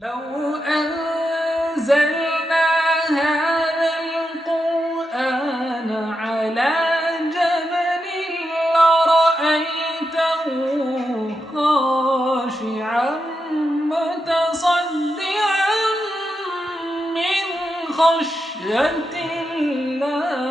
لو أنزلنا هذا القرآن على جبل لرأيته خاشعا متصدعا من خشية الله.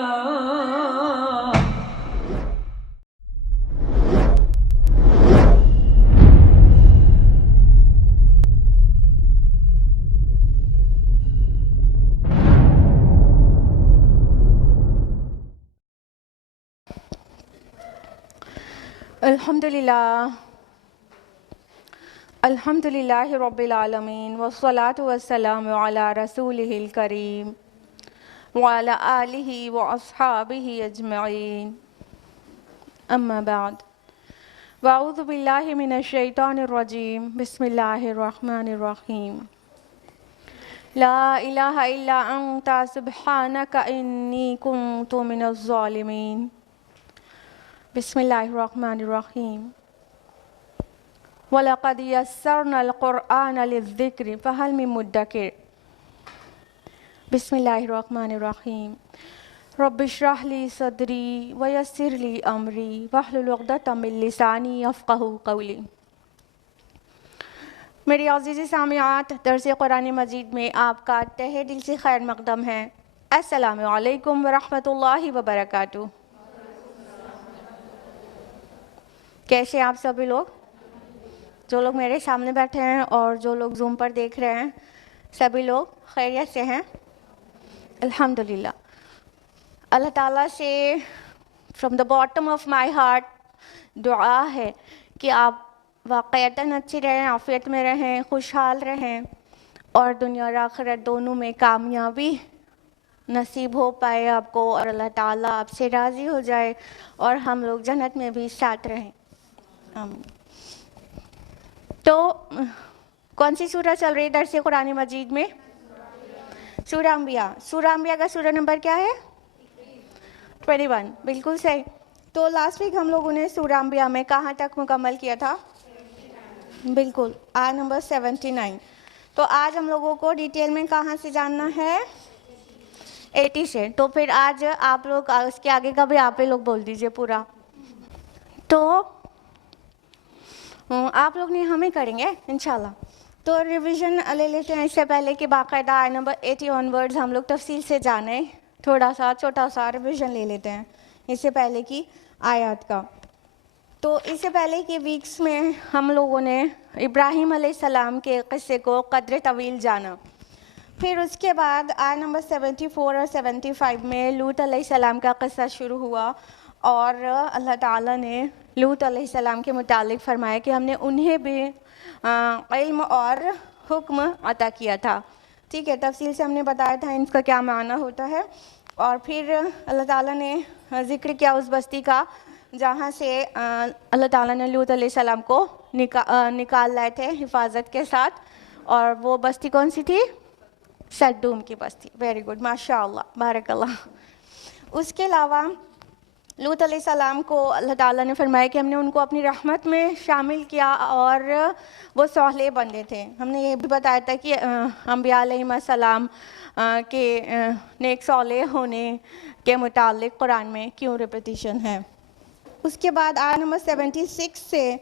الحمدللہ رب العالمین والصلاة والسلام علی رسولہ الکریم وعلی آلہ واصحابہ اجمعین اما بعد واعوذ باللہ من الشیطان الرجیم بسم اللہ الرحمن الرحیم لا الہ الا انت سبحانک انی کنت من الظالمین. بسم اللہ الرحمن الرحیم. وَلَقَدْ يَسَّرْنَا الْقُرْآنَ لِلذِّكْرِ فَهَلْ مِن مُدَّكِرٍ. بسم اللہ الرحمن الرحیم. رب اشرح لی صدری ویسر لی امری واحلل عقدۃ من لسانی یفقہوا قولی. میری عزیز سامعات، درس قرآن مجید میں آپ کا تہہ دل سے خیر مقدم ہے. السلام علیکم ورحمۃ اللہ وبرکاتہ. کیسے آپ سبھی لوگ؟ جو لوگ میرے سامنے بیٹھے ہیں اور جو لوگ زوم پر دیکھ رہے ہیں، سبھی لوگ خیریت سے ہیں؟ الحمدللہ. اللہ تعالیٰ سے from the bottom of my heart دعا ہے کہ آپ واقعتاً اچھی رہیں، عافیت میں رہیں، خوشحال رہیں اور دنیا اور آخرت دونوں میں کامیابی نصیب ہو پائے آپ کو، اور اللہ تعالیٰ آپ سے راضی ہو جائے اور ہم لوگ جنت میں بھی ساتھ رہیں. آمین. تو کون سی سورہ چل رہی ہے درس قرآن مجید میں؟ سورہ انبیاء. سورہ انبیاء کا سورہ نمبر کیا ہے؟ 21. بالکل صحیح. تو لاسٹ ویک ہم لوگوں نے سورہ انبیاء میں کہاں تک مکمل کیا تھا؟ بالکل، آیت نمبر 79. تو آج ہم لوگوں کو ڈیٹیل میں کہاں سے جاننا ہے؟ 80 سے. تو پھر آج آپ لوگ اس کے آگے کا بھی آپ لوگ بول دیجئے پورا. تو آپ لوگ نہیں، ہمیں کریں گے انشاءاللہ. تو ریویژن لے لیتے ہیں اس سے پہلے کہ باقاعدہ آیت نمبر 80 آنورڈز ہم لوگ تفصیل سے جانیں. تھوڑا سا چھوٹا سا ریویژن لے لیتے ہیں اس سے پہلے کی آیات کا. تو اس سے پہلے کی ویکس میں ہم لوگوں نے ابراہیم علیہ السلام کے قصے کو قدر طویل جانا. پھر اس کے بعد آیت نمبر 74 اور 75 میں لوط علیہ السلام کا قصہ شروع ہوا، اور اللہ تعالیٰ نے لوط علیہ السلام کے متعلق فرمایا کہ ہم نے انہیں بھی علم اور حکم عطا کیا تھا. ٹھیک ہے، تفصیل سے ہم نے بتایا تھا ان کا کیا معنی ہوتا ہے. اور پھر اللہ تعالیٰ نے ذکر کیا اس بستی کا جہاں سے اللہ تعالیٰ نے لوط علیہ السلام کو نکال لائے تھے حفاظت کے ساتھ، اور وہ بستی کون سی تھی؟ سدوم کی بستی. ویری گڈ، ماشاء اللہ، بارک اللہ. اس کے علاوہ لوط علیہ السلام کو اللہ تعالیٰ نے فرمایا کہ ہم نے ان کو اپنی رحمت میں شامل کیا اور وہ صالح بندے تھے. ہم نے یہ بھی بتایا تھا کہ انبیاء علیہ السلام کے نیک صالح ہونے کے متعلق قرآن میں کیوں ریپیٹیشن ہے. اس کے بعد آیت نمبر 76 سے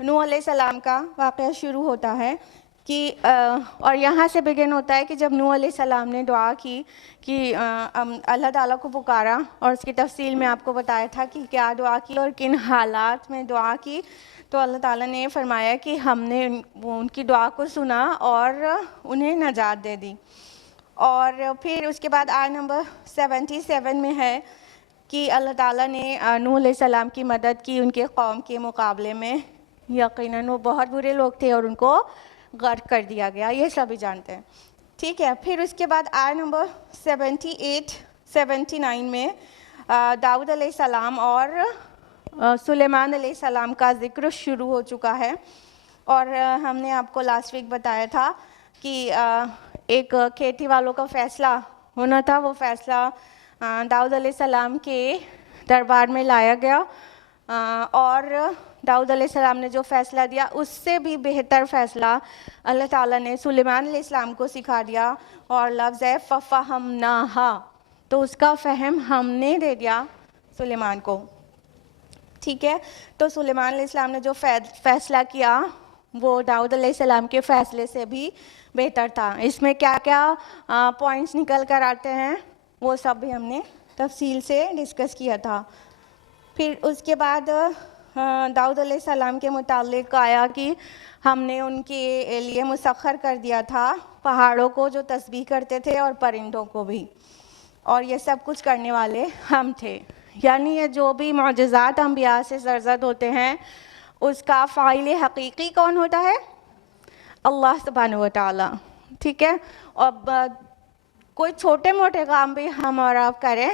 نوح علیہ السلام کا واقعہ شروع ہوتا ہے کہ اور یہاں سے بگن ہوتا ہے کہ جب نوح علیہ السلام نے دعا کی کہ اللہ تعالیٰ کو پکارا، اور اس کی تفصیل میں آپ کو بتایا تھا کہ کیا دعا کی اور کن حالات میں دعا کی. تو اللہ تعالیٰ نے فرمایا کہ ہم نے ان کی دعا کو سنا اور انہیں نجات دے دی. اور پھر اس کے بعد آیت نمبر 77 میں ہے کہ اللہ تعالیٰ نے نوح علیہ السلام کی مدد کی ان کے قوم کے مقابلے میں. یقیناً وہ بہت برے لوگ تھے اور ان کو غرق کر دیا گیا، یہ سبھی جانتے ہیں. ٹھیک ہے، پھر اس کے بعد آیت نمبر 78-79 میں داؤد علیہ السلام اور سلیمان علیہ السلام کا ذکر شروع ہو چکا ہے. اور ہم نے آپ کو لاسٹ ویک بتایا تھا کہ ایک کھیتی والوں کا فیصلہ ہونا تھا. وہ فیصلہ داؤد علیہ السلام کے دربار میں لایا گیا اور داؤد علیہ السلام نے جو فیصلہ دیا اس سے بھی بہتر فیصلہ اللہ تعالیٰ نے سلیمان علیہ السلام کو سکھا دیا. اور لفظ ہے فَفَهَمْنَاهَا, تو اس کا فہم ہم نے دے دیا سلیمان کو. ٹھیک ہے, تو سلیمان علیہ السلام نے جو فیصلہ کیا وہ داؤد علیہ السلام کے فیصلے سے بھی بہتر تھا. اس میں کیا کیا پوائنٹس نکل کر آتے ہیں وہ سب بھی ہم نے تفصیل سے ڈسکس کیا تھا. پھر اس کے بعد داؤد علیہ السلام کے متعلق آیا کہ ہم نے ان کے لیے مسخر کر دیا تھا پہاڑوں کو جو تسبیح کرتے تھے اور پرندوں کو بھی, اور یہ سب کچھ کرنے والے ہم تھے. یعنی یہ جو بھی معجزات انبیاء سے سرزد ہوتے ہیں اس کا فاعل حقیقی کون ہوتا ہے؟ اللہ سبحانہ و تعالیٰ. ٹھیک ہے, اور کوئی چھوٹے موٹے کام بھی ہم اور آپ کریں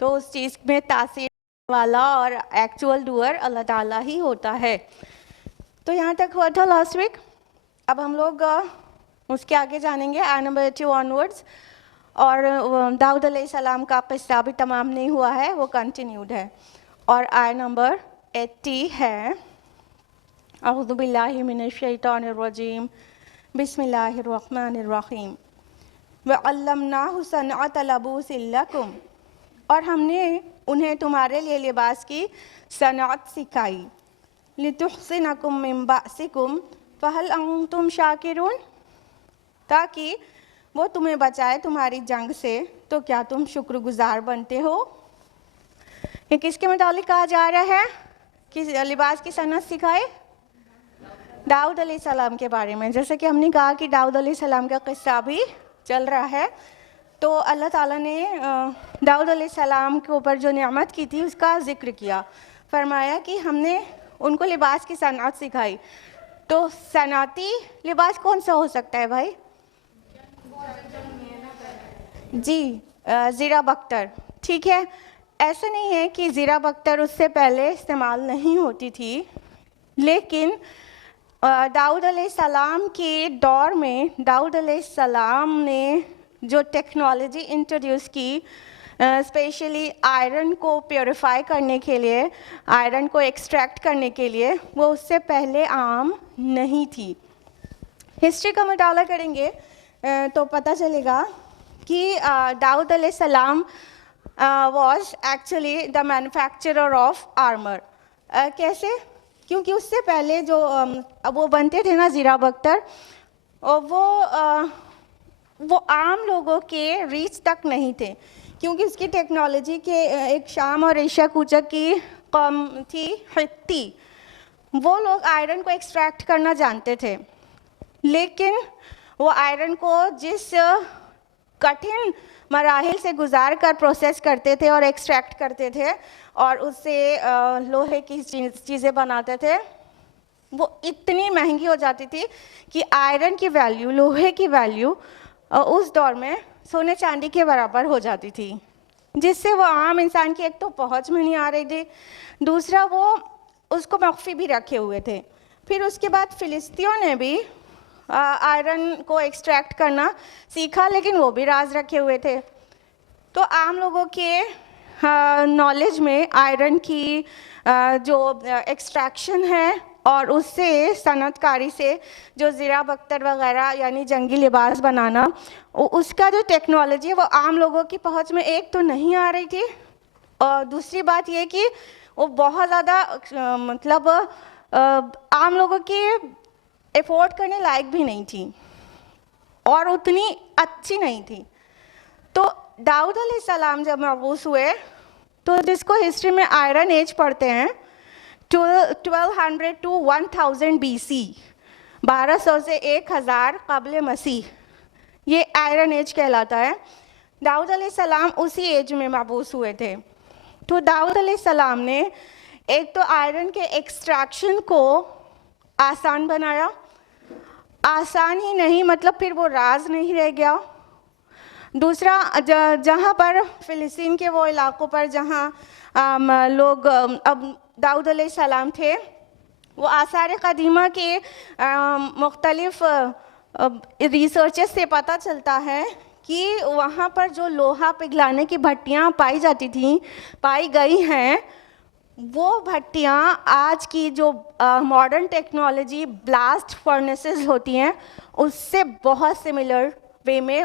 تو اس چیز میں تاثیر والا اور ایکچوئل ڈوئر اللہ تعالیٰ ہی ہوتا ہے. تو یہاں تک ہوا تھا لاسٹ ویک. اب ہم لوگ اس کے آگے جانیں گے آیت نمبر 82 آنورڈز. اور داؤد علیہ السلام کا قصہ بھی تمام نہیں ہوا ہے, وہ کنٹینیوڈ ہے. اور آیت نمبر 80 ہے اعوذ باللہ من الشیطان الرجیم بسم اللہ الرحمن الرحیم وعلمناہ صنعۃ لبوس لکم, اور ہم نے انہیں تمہارے لیے لباس کی صنعت سکھائی. لتحصنکم من بأسکم فہل انتم شاکرون, تاکہ وہ تمہیں بچائے تمہاری جنگ سے, تو کیا تم شکر گزار بنتے ہو. یہ کس کے متعلق کہا جا رہا ہے کہ لباس کی صنعت سکھائے؟ داؤد علیہ السلام کے بارے میں. جیسے کہ ہم نے کہا کہ داؤد علیہ السلام کا قصہ بھی چل رہا ہے, تو اللہ تعالیٰ نے داؤد علیہ السلام کے اوپر جو نعمت کی تھی اس کا ذکر کیا. فرمایا کہ ہم نے ان کو لباس کی صنعت سکھائی. تو صنعتی لباس کون سا ہو سکتا ہے بھائی؟ جی, زیرہ بختر. ٹھیک ہے, ایسا نہیں ہے کہ زیرہ بختر اس سے پہلے استعمال نہیں ہوتی تھی, لیکن داؤد علیہ السلام کے دور میں داؤد علیہ السلام نے جو ٹیکنالوجی انٹروڈیوس کی اسپیشلی آئرن کو پیوریفائی کرنے کے لیے, آئرن کو ایکسٹریکٹ کرنے کے لیے, وہ اس سے پہلے عام نہیں تھی. ہسٹری کا مطالعہ کریں گے تو پتہ چلے گا کہ داؤد علیہ السلام was actually the manufacturer of armour. کیسے؟ کیونکہ اس سے پہلے جو وہ بنتے تھے نا زیرہ بختر, وہ عام لوگوں کے ریچ تک نہیں تھے, کیونکہ اس کی ٹیکنالوجی کے ایک شام اور ایشیا کوچک کی قوم تھی حتی, وہ لوگ آئرن کو ایکسٹریکٹ کرنا جانتے تھے, لیکن وہ آئرن کو جس کٹھن مراحل سے گزار کر پروسیس کرتے تھے اور ایکسٹریکٹ کرتے تھے اور اس سے لوہے کی چیزیں بناتے تھے, وہ اتنی مہنگی ہو جاتی تھی کہ آئرن کی ویلیو, لوہے کی ویلیو اس دور میں سونے چاندی کے برابر ہو جاتی تھی, جس سے وہ عام انسان کی ایک تو پہنچ میں نہیں آ رہی تھی, دوسرا وہ اس کو مخفی بھی رکھے ہوئے تھے. پھر اس کے بعد فلسطینیوں نے بھی آئرن کو ایکسٹریکٹ کرنا سیکھا, لیکن وہ بھی راز رکھے ہوئے تھے. تو عام لوگوں کے نالج میں آئرن کی جو ایکسٹریکشن ہے اور اس سے صنعت کاری سے جو زیرہ بختر وغیرہ یعنی جنگی لباس بنانا, اس کا جو ٹیکنالوجی ہے وہ عام لوگوں کی پہنچ میں ایک تو نہیں آ رہی تھی, اور دوسری بات یہ کہ وہ بہت زیادہ مطلب عام لوگوں کی افورڈ کرنے لائق بھی نہیں تھی اور اتنی اچھی نہیں تھی. تو داؤد علیہ السلام جب مبعوث ہوئے تو جس کو ہسٹری میں آئرن ایج پڑھتے ہیں 1200 to 1000 BC, 1200 سے 1000 قبل مسیح, یہ آئرن ایج کہلاتا ہے. داؤد علیہ السلام اسی ایج میں مبعوث ہوئے تھے. تو داؤد علیہ السلام نے ایک تو آئرن کے ایکسٹریکشن کو آسان بنایا, آسان ہی نہیں مطلب پھر وہ راز نہیں رہ گیا. دوسرا, جہاں پر فلسطین کے وہ علاقوں پر جہاں لوگ اب داؤد علیہ السلام تھے, وہ آثار قدیمہ کے مختلف ریسرچز سے پتہ چلتا ہے کہ وہاں پر جو لوہا پگھلانے کی بھٹیاں پائی جاتی تھیں, پائی گئی ہیں, وہ بھٹیاں آج کی جو ماڈرن ٹیکنالوجی بلاسٹ فرنسز ہوتی ہیں اس سے بہت سملر وے میں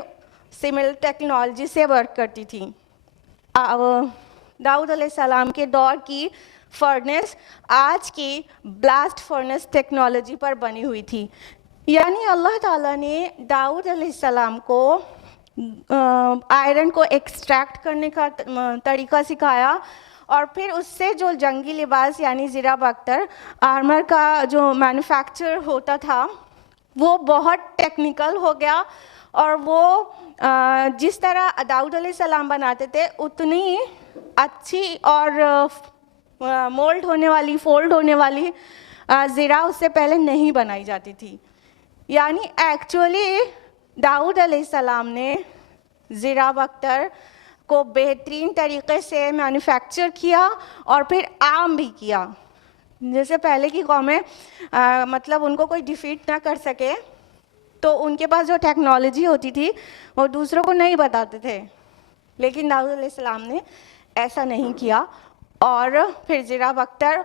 سملر ٹیکنالوجی سے ورک کرتی تھیں. داؤد علیہ السلام کے دور کی فرنس آج کی بلاسٹ فرنس ٹیکنالوجی پر بنی ہوئی تھی. یعنی اللہ تعالیٰ نے داؤد علیہ السلام کو آئرن کو ایکسٹریکٹ کرنے کا طریقہ سکھایا, اور پھر اس سے جو جنگی لباس یعنی زرہ بختر آرمر کا جو مینوفیکچر ہوتا تھا وہ بہت ٹیکنیکل ہو گیا, اور وہ جس طرح داؤد علیہ السلام بناتے تھے اتنی اچھی اور مولڈ ہونے والی, فولڈ ہونے والی زرہ اس سے پہلے نہیں بنائی جاتی تھی. یعنی ایکچولی داؤد علیہ السلام نے زرہ بختر کو بہترین طریقے سے مینوفیکچر کیا اور پھر عام بھی کیا. جیسے پہلے کی قومیں مطلب ان کو کوئی ڈیفیٹ نہ کر سکے تو ان کے پاس جو ٹیکنالوجی ہوتی تھی وہ دوسروں کو نہیں بتاتے تھے, لیکن داؤد علیہ السلام نے ایسا نہیں کیا, اور پھر زرہ بختر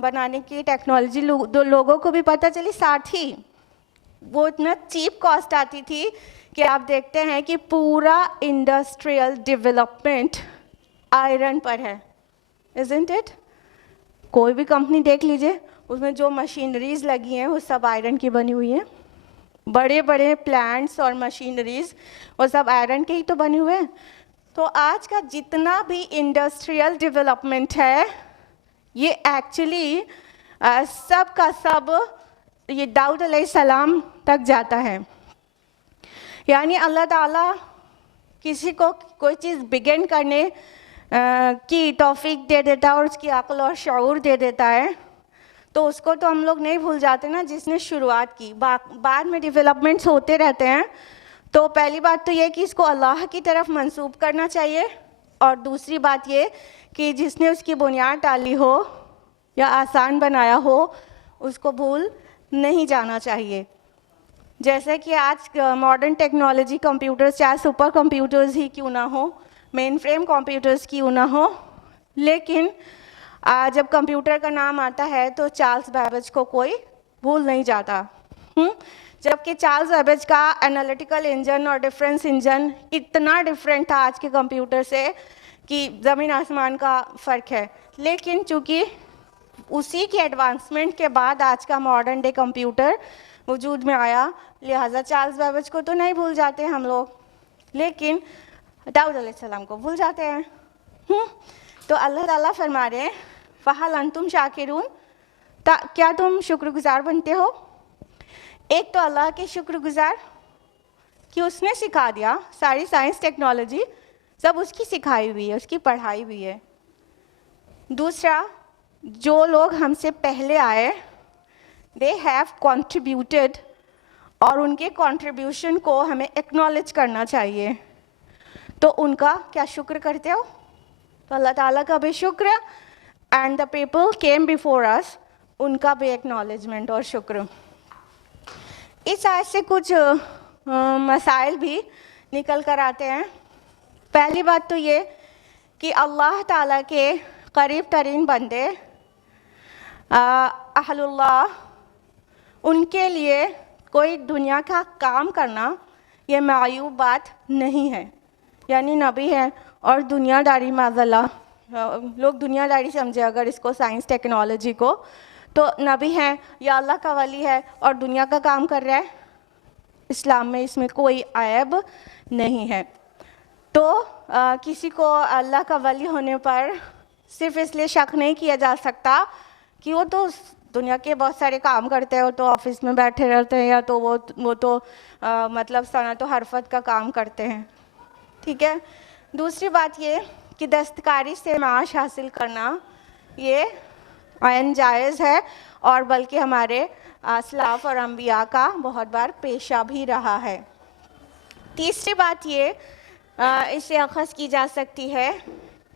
بنانے کی ٹیکنالوجی لوگوں کو بھی پتہ چلی. ساتھ ہی وہ اتنا چیپ کاسٹ آتی تھی کہ آپ دیکھتے ہیں کہ پورا انڈسٹریل ڈیولپمنٹ آئرن پر ہے, isn't it؟ کوئی بھی کمپنی دیکھ لیجئے, اس میں جو مشینریز لگی ہیں وہ سب آئرن کی بنی ہوئی ہیں. بڑے بڑے پلانٹس اور مشینریز وہ سب آئرن کے ہی تو بنے ہوئے ہیں. تو آج کا جتنا بھی انڈسٹریل ڈیولپمنٹ ہے یہ ایکچولی سب کا سب یہ داؤد علیہ السلام تک جاتا ہے. یعنی اللہ تعالیٰ کسی کو کوئی چیز بگن کرنے کی توفیق دے دیتا ہے اور اس کی عقل اور شعور دے دیتا ہے, تو اس کو تو ہم لوگ نہیں بھول جاتے نا جس نے شروعات کی. بعد میں ڈیولپمنٹس ہوتے رہتے ہیں, تو پہلی بات تو یہ کہ اس کو اللہ کی طرف منسوب کرنا چاہیے, اور دوسری بات یہ کہ جس نے اس کی بنیاد ڈالی ہو یا آسان بنایا ہو اس کو بھول نہیں جانا چاہیے. جیسے کہ آج ماڈرن ٹیکنالوجی کمپیوٹرز چاہے سپر کمپیوٹرز ہی کیوں نہ ہو, مین فریم کمپیوٹرز کیوں نہ ہو, لیکن جب کمپیوٹر کا نام آتا ہے تو چارلس بیبیج کو کوئی بھول نہیں جاتا. جبکہ چارلس بیبیج کا انالیٹیکل انجن اور ڈیفرنس انجن اتنا ڈفرینٹ تھا آج کے کمپیوٹر سے کہ زمین آسمان کا فرق ہے, لیکن چونکہ اسی کی ایڈوانسمنٹ کے بعد آج کا ماڈرن ڈے کمپیوٹر وجود میں آیا, لہٰذا چارلس بیبیج کو تو نہیں بھول جاتے ہم لوگ, لیکن داؤد علیہ السلام کو بھول جاتے ہیں. تو اللہ تعالیٰ فرما رہے ہیں فَهَلْ أَنْتُمْ شَاكِرُونَ, کیا تم شکر گزار بنتے ہو؟ ایک تو اللہ کے شکر گزار کہ اس نے سکھا دیا, ساری سائنس ٹیکنالوجی سب اس کی سکھائی ہوئی ہے, اس کی پڑھائی ہوئی ہے. دوسرا, جو لوگ ہم سے پہلے آئے they have contributed, اور ان کے کنٹریبیوشن کو ہمیں ایکنالج کرنا چاہیے. تو ان کا کیا شکر کرتے ہو؟ تو اللہ تعالیٰ کا بھی شکر, and the people came before us, ان کا بھی ایکنالجمنٹ اور شکر. اس آیت سے کچھ مسائل بھی نکل کر آتے ہیں. پہلی بات تو یہ کہ اللہ تعالیٰ کے قریب ترین بندے اہل اللہ, ان کے لیے کوئی دنیا کا کام کرنا یہ معیوب بات نہیں ہے. یعنی نبی ہے اور دنیا داری, معاذ اللہ لوگ دنیا داری سمجھے اگر اس کو سائنس ٹیکنالوجی کو, تو نبی ہے یا اللہ کا ولی ہے اور دنیا کا کام کر رہا ہے, اسلام میں اس میں کوئی عیب نہیں ہے. تو کسی کو اللہ کا ولی ہونے پر صرف اس لیے شک نہیں کیا جا سکتا کہ وہ تو دنیا کے بہت سارے کام کرتے ہیں, وہ تو آفس میں بیٹھے رہتے ہیں, یا تو وہ تو مطلب صنعت و حرفت کا کام کرتے ہیں. ٹھیک ہے. دوسری بات یہ کہ دستکاری سے معاش حاصل کرنا یہ عین جائز ہے, اور بلکہ ہمارے اسلاف اور انبیاء کا بہت بار پیشہ بھی رہا ہے. تیسری بات یہ اس سے اخذ کی جا سکتی ہے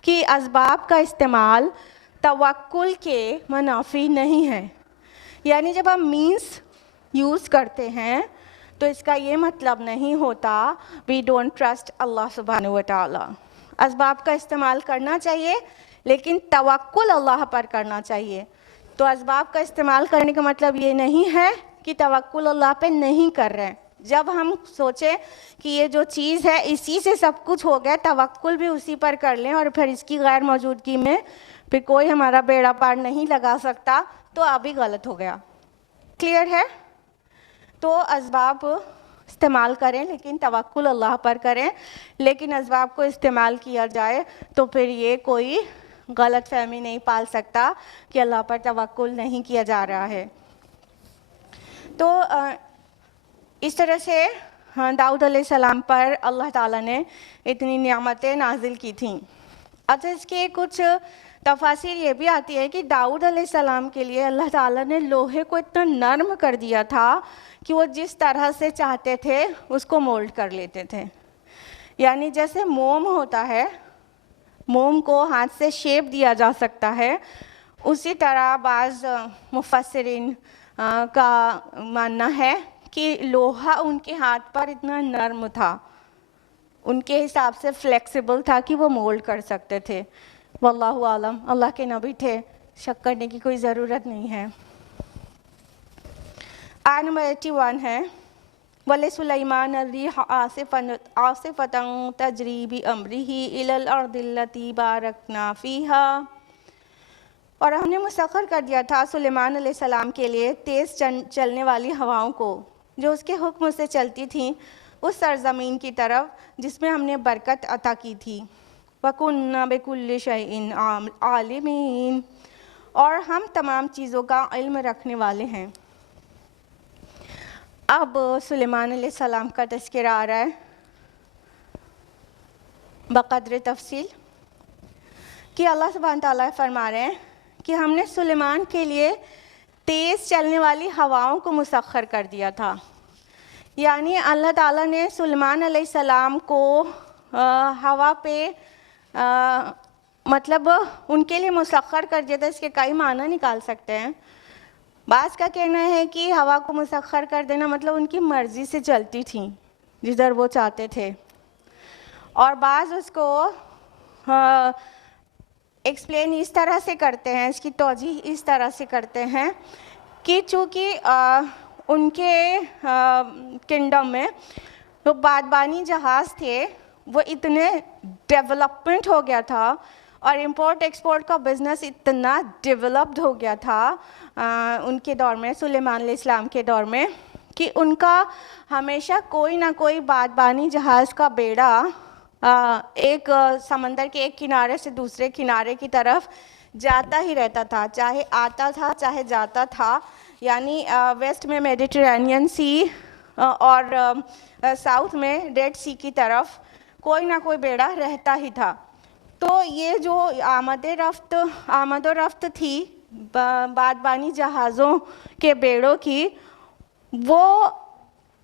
کہ اسباب کا استعمال توکل کے منافی نہیں ہے. یعنی جب ہم مینس یوز کرتے ہیں تو اس کا یہ مطلب نہیں ہوتا وی ڈونٹ ٹرسٹ اللہ سبحانہ و تعالیٰ. اسباب کا استعمال کرنا چاہیے, لیکن توکل اللہ پر کرنا چاہیے. تو اسباب کا استعمال کرنے کا مطلب یہ نہیں ہے کہ توکل اللہ پہ نہیں کر رہے ہیں. جب ہم سوچیں کہ یہ جو چیز ہے اسی سے سب کچھ ہو گیا, توکل بھی اسی پر کر لیں اور پھر اس کی غیر موجودگی میں پھر کوئی ہمارا بیڑا پار نہیں لگا سکتا, تو ابھی غلط ہو گیا. کلیئر ہے؟ تو اسباب استعمال کریں لیکن توکل اللہ پر کریں. لیکن اسباب کو استعمال کیا جائے تو پھر یہ کوئی غلط فہمی نہیں پال سکتا کہ اللہ پر توکل نہیں کیا جا رہا ہے. تو اس طرح سے داؤد علیہ السلام پر اللہ تعالیٰ نے اتنی نعمتیں نازل کی تھیں. اچھا, اس کے کچھ تفاسیر یہ بھی آتی ہے کہ داؤد علیہ السلام کے لیے اللہ تعالیٰ نے لوہے کو اتنا نرم کر دیا تھا کہ وہ جس طرح سے چاہتے تھے اس کو مولڈ کر لیتے تھے. یعنی جیسے موم ہوتا ہے, موم کو ہاتھ سے شیپ دیا جا سکتا ہے, اسی طرح بعض مفسرین کا ماننا ہے کہ لوہا ان کے ہاتھ پر اتنا نرم تھا, ان کے حساب سے فلیکسیبل تھا کہ وہ مولڈ کر سکتے تھے. واللہ عالم, اللہ کے نبی تھے, شک کرنے کی کوئی ضرورت نہیں ہے. آیت نمبر 81 ہے وَلِسُلَيْمَانَ الرِّيحَ عَاصِفَةً تَجْرِي بِأَمْرِهِ إِلَى الْأَرْضِ الَّتِي بَارَكْنَا فِيهَا. اور ہم نے مسخر کر دیا تھا سلیمان علیہ السلام کے لیے تیز چلنے والی ہواؤں کو جو اس کے حکم سے چلتی تھیں اس سرزمین کی طرف جس میں ہم نے برکت عطا کی تھی. وَكُنَّا بِكُلِّ شَيْءٍ عَالِمِينَ, اور ہم تمام چیزوں کا علم رکھنے والے ہیں. اب سلیمان علیہ السلام کا تذکرہ آ رہا ہے بقدر تفصیل کہ اللہ سبحانہ تعالیٰ فرما رہے ہیں کہ ہم نے سلیمان کے لیے تیز چلنے والی ہواؤں کو مسخر کر دیا تھا. یعنی اللہ تعالیٰ نے سلیمان علیہ السلام کو ہوا پہ مطلب ان کے لیے مسخر کر دیا تھا. اس کے کئی معنی نکال سکتے ہیں. بعض کا کہنا ہے کہ ہوا کو مسخر کر دینا مطلب ان کی مرضی سے چلتی تھیں جدھر وہ چاہتے تھے, اور بعض اس کو ایکسپلین اس طرح سے کرتے ہیں, اس کی توجیح اس طرح سے کرتے ہیں کہ چونکہ ان کے کنگڈم میں وہ بادبانی جہاز تھے, وہ اتنے ڈیولپمنٹ ہو گیا تھا اور امپورٹ ایکسپورٹ کا بزنس اتنا ڈیولپڈ ہو گیا تھا ان کے دور میں, سلیمان علیہ السلام کے دور میں, کہ ان کا ہمیشہ کوئی نہ کوئی بادبانی جہاز کا بیڑا ایک سمندر کے ایک کنارے سے دوسرے کنارے کی طرف جاتا ہی رہتا تھا, چاہے آتا تھا چاہے جاتا تھا. یعنی ویسٹ میں میڈیٹرینین سی اور ساؤتھ میں ریڈ سی کی طرف کوئی نہ کوئی بیڑا رہتا ہی تھا. تو یہ جو آمد و رفت تھی بادبانی جہازوں کے بیڑوں کی, وہ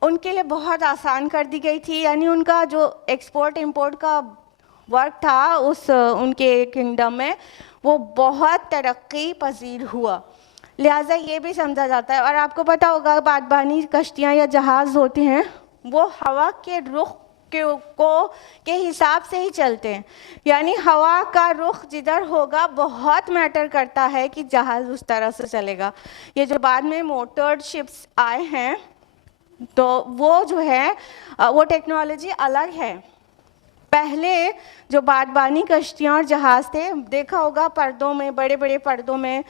ان کے لیے بہت آسان کر دی گئی تھی. یعنی ان کا جو ایکسپورٹ امپورٹ کا ورک تھا ان کے کنگڈم میں وہ بہت ترقی پذیر ہوا. لہٰذا یہ بھی سمجھا جاتا ہے, اور آپ کو پتہ ہوگا بادبانی کشتیاں یا جہاز ہوتے ہیں وہ ہوا کے رخ کے حساب سے ہی چلتے ہیں. یعنی ہوا کا رخ جدھر ہوگا بہت میٹر کرتا ہے کہ جہاز اس طرح سے چلے گا. یہ جو بعد میں موٹرڈ شپس آئے ہیں تو وہ جو ہے وہ ٹیکنالوجی الگ ہے. پہلے جو بادبانی کشتیاں اور جہاز تھے, دیکھا ہوگا پردوں میں, بڑے بڑے پردوں میں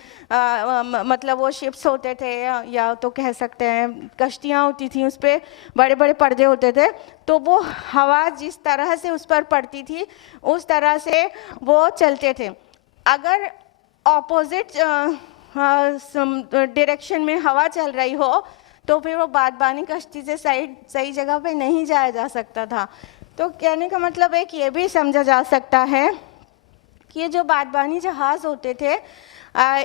مطلب وہ شپس ہوتے تھے یا تو کہہ سکتے ہیں کشتیاں ہوتی تھیں, اس پہ بڑے بڑے پردے ہوتے تھے. تو وہ ہوا جس طرح سے اس پر پڑتی تھی اس طرح سے وہ چلتے تھے. اگر اپوزٹ ڈائریکشن میں ہوا چل رہی ہو تو پھر وہ بادبانی کشتی سے صحیح جگہ پہ نہیں جایا جا سکتا تھا. تو کہنے کا مطلب ہے کہ یہ بھی سمجھا جا سکتا ہے کہ یہ جو بادبانی جہاز ہوتے تھے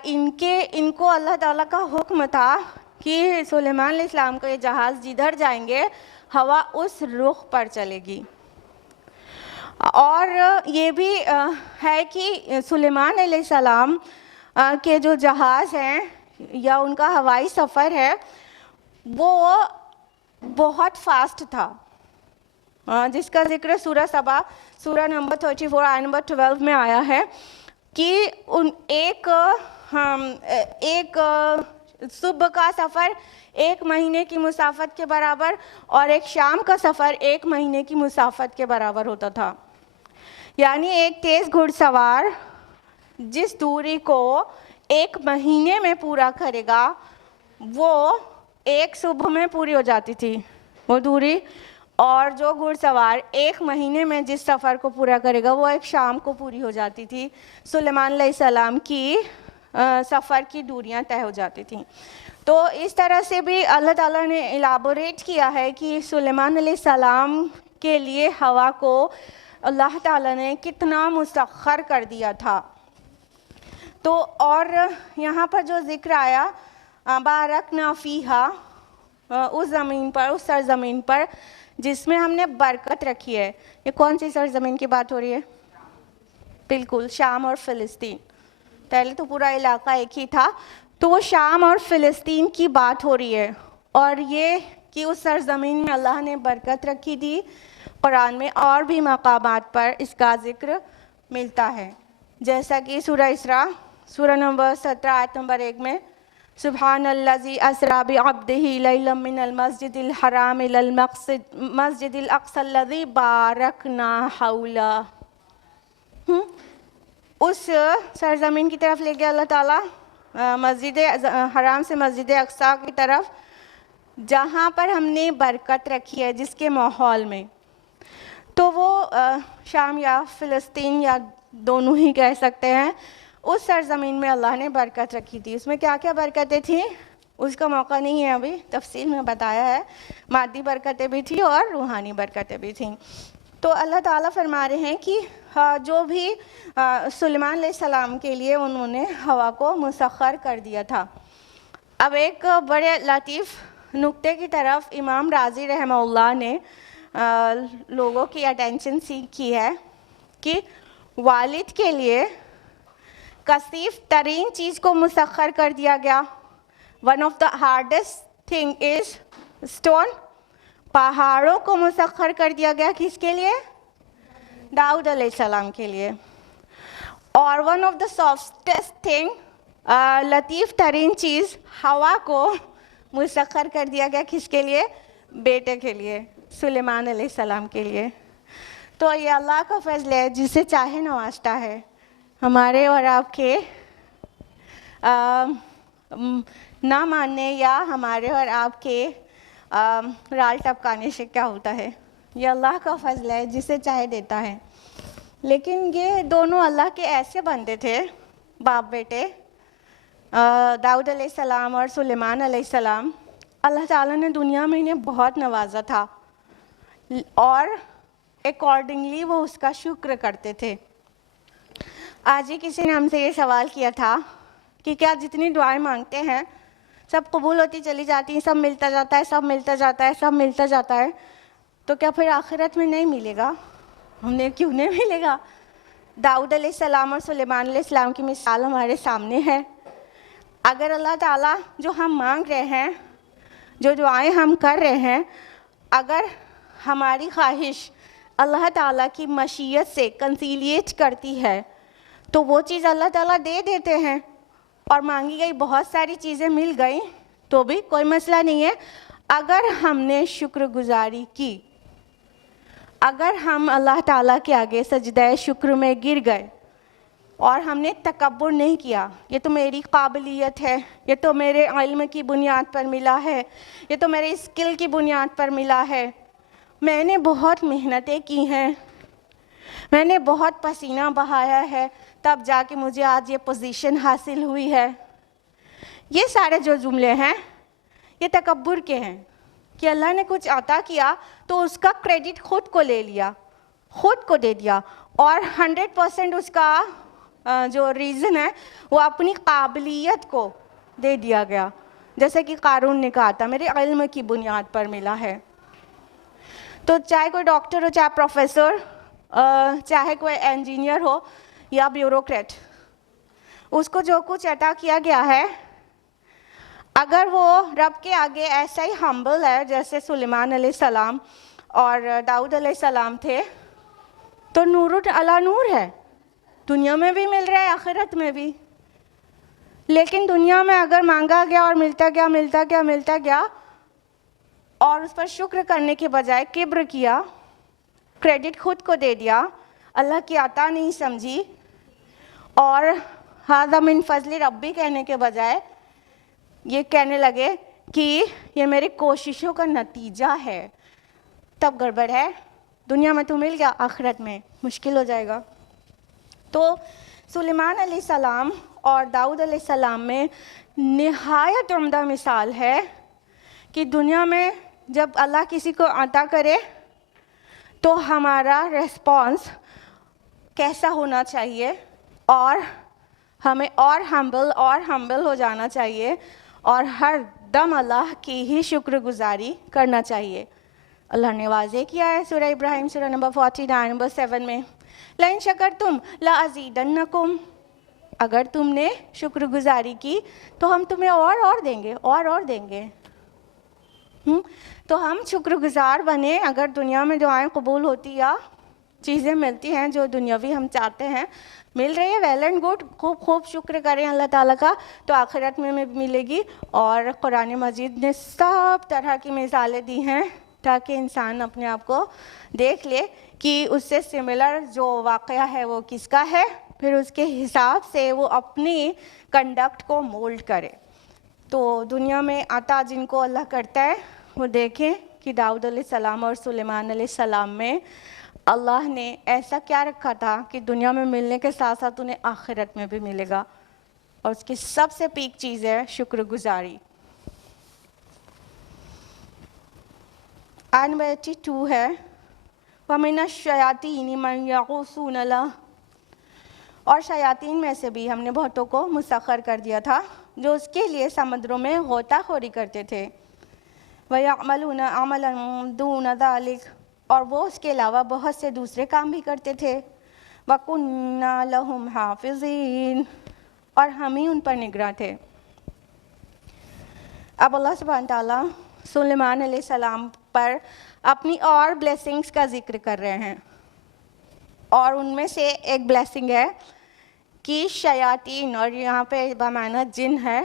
ان کو اللہ تعالیٰ کا حکم تھا کہ سلیمان علیہ السلام کا یہ جہاز جدھر جائیں گے ہوا اس رخ پر چلے گی. اور یہ بھی ہے کہ سلیمان علیہ السلام کے جو جہاز ہیں یا ان کا ہوائی سفر ہے وہ بہت فاسٹ تھا, جس کا ذکر سورہ سبا سورہ نمبر 34 آیت نمبر 12 میں آیا ہے. کہ ایک صبح کا سفر 1 مہینے کی مسافت کے برابر اور ایک شام کا سفر 1 مہینے کی مسافت کے برابر ہوتا تھا. یعنی ایک تیز گھڑ سوار جس دوری کو 1 مہینے میں پورا کرے گا وہ ایک صبح میں پوری ہو جاتی تھی وہ دوری, اور جو گھڑ سوار 1 مہینے میں جس سفر کو پورا کرے گا وہ ایک شام کو پوری ہو جاتی تھی. سلیمان علیہ السلام کی سفر کی دوریاں طے ہو جاتی تھیں. تو اس طرح سے بھی اللہ تعالیٰ نے الابوریٹ کیا ہے کہ سلیمان علیہ السلام کے لیے ہوا کو اللہ تعالیٰ نے کتنا مسخر کر دیا تھا. تو اور یہاں پر جو ذکر آیا بارکنا فیہا, اس زمین پر, اس سرزمین پر جس میں ہم نے برکت رکھی ہے. یہ کون سی سرزمین کی بات ہو رہی ہے؟ بالکل شام اور فلسطین. پہلے تو پورا علاقہ ایک ہی تھا, تو وہ شام اور فلسطین کی بات ہو رہی ہے. اور یہ کہ اس سرزمین میں اللہ نے برکت رکھی تھی. قرآن میں اور بھی مقامات پر اس کا ذکر ملتا ہے, جیسا کہ سورہ اسراء سورہ نمبر 17 آیت نمبر 1 میں سبحان الذی اسریٰ بعبدہ لیلا من المسجد الحرام الی المسجد الاقصی الذی بارکنا حولہ. اس سرزمین کی طرف لے گیا اللہ تعالیٰ, مسجد حرام سے مسجد اقصی کی طرف, جہاں پر ہم نے برکت رکھی ہے جس کے ماحول میں. تو وہ شام یا فلسطین یا دونوں ہی کہہ سکتے ہیں, اس سرزمین میں اللہ نے برکت رکھی تھی. اس میں کیا کیا برکتیں تھیں اس کا موقع نہیں ہے ابھی, تفصیل میں بتایا ہے. مادی برکتیں بھی تھیں اور روحانی برکتیں بھی تھیں. تو اللہ تعالیٰ فرما رہے ہیں کہ جو بھی سلیمان علیہ السلام کے لیے انہوں نے ہوا کو مسخر کر دیا تھا. اب ایک بڑے لطیف نقطے کی طرف امام رازی رحمہ اللہ نے لوگوں کی اٹینشن کی ہے کہ والد کے لیے کثیف ترین چیز کو مسخر کر دیا گیا. One of the hardest thing is stone, پہاڑوں کو مسخر کر دیا گیا. کس کے لیے؟ داؤد علیہ السلام کے لیے. اور one of the softest thing, لطیف ترین چیز ہوا کو مسخر کر دیا گیا. کس کے لیے؟ بیٹے کے لیے, سلیمان علیہ السلام کے لیے. تو یہ اللہ کا فضل ہے, جسے چاہے نوازتا ہے. ہمارے اور آپ کے نہ ماننے یا ہمارے اور آپ کے رال ٹپکانے سے کیا ہوتا ہے؟ یہ اللہ کا فضل ہے, جسے چاہے دیتا ہے. لیکن یہ دونوں اللہ کے ایسے بندے تھے, باپ بیٹے, داؤد علیہ السلام اور سلیمان علیہ السلام. اللہ تعالیٰ نے دنیا میں انہیں بہت نوازا تھا اور اکارڈنگلی وہ اس کا شکر کرتے تھے. آج ہی کسی نے ہم سے یہ سوال کیا تھا کہ کیا جتنی دعائیں مانگتے ہیں سب قبول ہوتی چلی جاتی ہیں, سب ملتا جاتا ہے, سب ملتا جاتا ہے, سب ملتا جاتا ہے, تو کیا پھر آخرت میں نہیں ملے گا؟ ہم نے کیوں نہیں ملے گا؟ داؤد علیہ السلام اور سلیمان علیہ السلام کی مثال ہمارے سامنے ہے. اگر اللہ تعالیٰ جو ہم مانگ رہے ہیں, جو دعائیں ہم کر رہے ہیں, اگر ہماری خواہش اللہ تعالیٰ کی مشیت سے کنسیلیٹ کرتی ہے تو وہ چیز اللہ تعالیٰ دے دیتے ہیں. اور مانگی گئی بہت ساری چیزیں مل گئیں تو بھی کوئی مسئلہ نہیں ہے, اگر ہم نے شکر گزاری کی, اگر ہم اللہ تعالیٰ کے آگے سجدہ شکر میں گر گئے اور ہم نے تکبر نہیں کیا, یہ تو میری قابلیت ہے, یہ تو میرے علم کی بنیاد پر ملا ہے, یہ تو میرے اسکل کی بنیاد پر ملا ہے, میں نے بہت محنتیں کی ہیں, میں نے بہت پسینہ بہایا ہے, تب جا کے مجھے آج یہ پوزیشن حاصل ہوئی ہے. یہ سارے جو جملے ہیں یہ تکبر کے ہیں کہ اللہ نے کچھ عطا کیا تو اس کا کریڈٹ خود کو لے لیا, خود کو دے دیا, اور 100% اس کا جو ریزن ہے وہ اپنی قابلیت کو دے دیا گیا. جیسے کہ قارون نے کہا تھا میرے علم کی بنیاد پر ملا ہے. تو چاہے کوئی ڈاکٹر ہو, چاہے پروفیسر, چاہے کوئی انجینئر ہو یا بیوروکریٹ, اس کو جو کچھ عطا کیا گیا ہے, اگر وہ رب کے آگے ایسا ہی ہمبل ہے جیسے سلیمان علیہ السلام اور داؤد علیہ السلام تھے, تو نور علی نور ہے. دنیا میں بھی مل رہا ہے آخرت میں بھی. لیکن دنیا میں اگر مانگا گیا اور ملتا گیا اور اس پر شکر کرنے کے بجائے کبر کیا, کریڈٹ خود کو دے دیا, اللہ کی عطا نہیں سمجھی, اور ھذا من فضل ربی کہنے کے بجائے یہ کہنے لگے کہ یہ میری کوششوں کا نتیجہ ہے, تب گڑبڑ ہے. دنیا میں تو مل گیا, آخرت میں مشکل ہو جائے گا. تو سلیمان علیہ السلام اور داؤد علیہ السلام میں نہایت عمدہ مثال ہے کہ دنیا میں جب اللہ کسی کو عطا کرے تو ہمارا ریسپانس کیسا ہونا چاہیے, اور ہمیں اور ہمبل ہو جانا چاہیے, اور ہر دم اللہ کی ہی شکر گزاری کرنا چاہیے. اللہ نے واضح کیا ہے سورہ ابراہیم سورہ نمبر 49 نمبر 7 میں, لَإِن شَكَرْتُمْ لَأَزِيدَنَّكُمْ, اگر تم نے شکر گزاری کی تو ہم تمہیں اور دیں گے, اور دیں گے. تو ہم شکر گزار بنیں. اگر دنیا میں دعائیں قبول ہوتی یا چیزیں ملتی ہیں جو دنیاوی ہم چاہتے ہیں مل رہی ہے, ویل اینڈ گڈ, خوب شکر کریں اللہ تعالیٰ کا, تو آخرت میں ملے گی. اور قرآن مجید نے سب طرح کی مثالیں دی ہیں تاکہ انسان اپنے آپ کو دیکھ لے کہ اس سے سملر جو واقعہ ہے وہ کس کا ہے, پھر اس کے حساب سے وہ اپنی کنڈکٹ کو مولڈ کرے. تو دنیا میں عطا جن کو اللہ کرتا ہے وہ دیکھیں کہ داؤد علیہ السلام اور سلیمان علیہ السلام میں اللہ نے ایسا کیا رکھا تھا کہ دنیا میں ملنے کے ساتھ ساتھ انہیں آخرت میں بھی ملے گا, اور اس کی سب سے پیک چیز ہے شکر گزاری. آیت نمبر 82 ہے, وَمِنَ الشَّيَاطِينِ مَن يَغُوصُونَ لَهُ, اور شیاطین میں سے بھی ہم نے بہتوں کو مسخر کر دیا تھا جو اس کے لیے سمندروں میں غوطہ خوری کرتے تھے. وَيَعْمَلُونَ عَمَلًا دُونَ ذَلِكَ, اور وہ اس کے علاوہ بہت سے دوسرے کام بھی کرتے تھے. وَكُنَّا لَهُمْ حَافِظِينَ, اور ہم ہی ان پر نگراں تھے. اب اللہ سبحانہ تعالیٰ سلیمان علیہ السلام پر اپنی اور بلیسنگز کا ذکر کر رہے ہیں, اور ان میں سے ایک بلیسنگ ہے کہ شیاطین, اور یہاں پہ بمعنی جن ہے,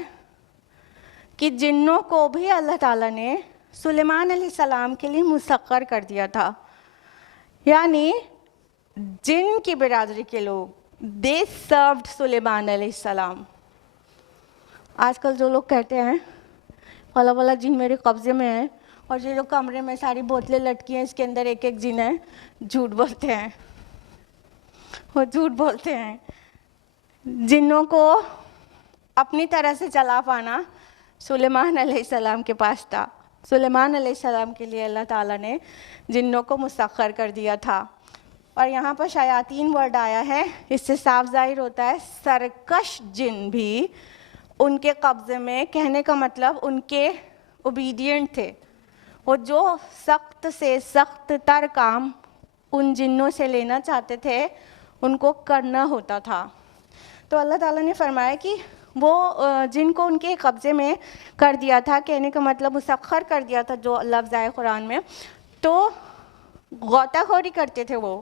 کہ جنوں کو بھی اللہ تعالیٰ نے سلیمان علیہ السلام کے لیے مسخر کر دیا تھا. یعنی جن کی برادری کے لوگ دے سروڈ سلیمان علیہ السلام. آج کل جو لوگ کہتے ہیں والا جن میرے قبضے میں ہے, اور یہ جو کمرے میں ساری بوتلیں لٹکی ہیں اس کے اندر ایک جن ہے, جھوٹ بولتے ہیں, وہ جھوٹ بولتے ہیں. جنوں کو اپنی طرح سے چلا پانا سلیمان علیہ السلام کے پاس تھا. سلیمان علیہ السلام کے لیے اللہ تعالیٰ نے جنوں کو مسخر کر دیا تھا. اور یہاں پر شیاطین ورڈ آیا ہے, اس سے صاف ظاہر ہوتا ہے سرکش جن بھی ان کے قبضے میں, کہنے کا مطلب ان کے اوبیڈینٹ تھے. وہ جو سخت سے سخت تر کام ان جنوں سے لینا چاہتے تھے ان کو کرنا ہوتا تھا. تو اللہ تعالیٰ نے فرمایا کہ وہ جن کو ان کے قبضے میں کر دیا تھا, کہنے کا مطلب مسخر کر دیا تھا جو لفظ آئے قرآن میں, تو غوطہ خوری کرتے تھے وہ,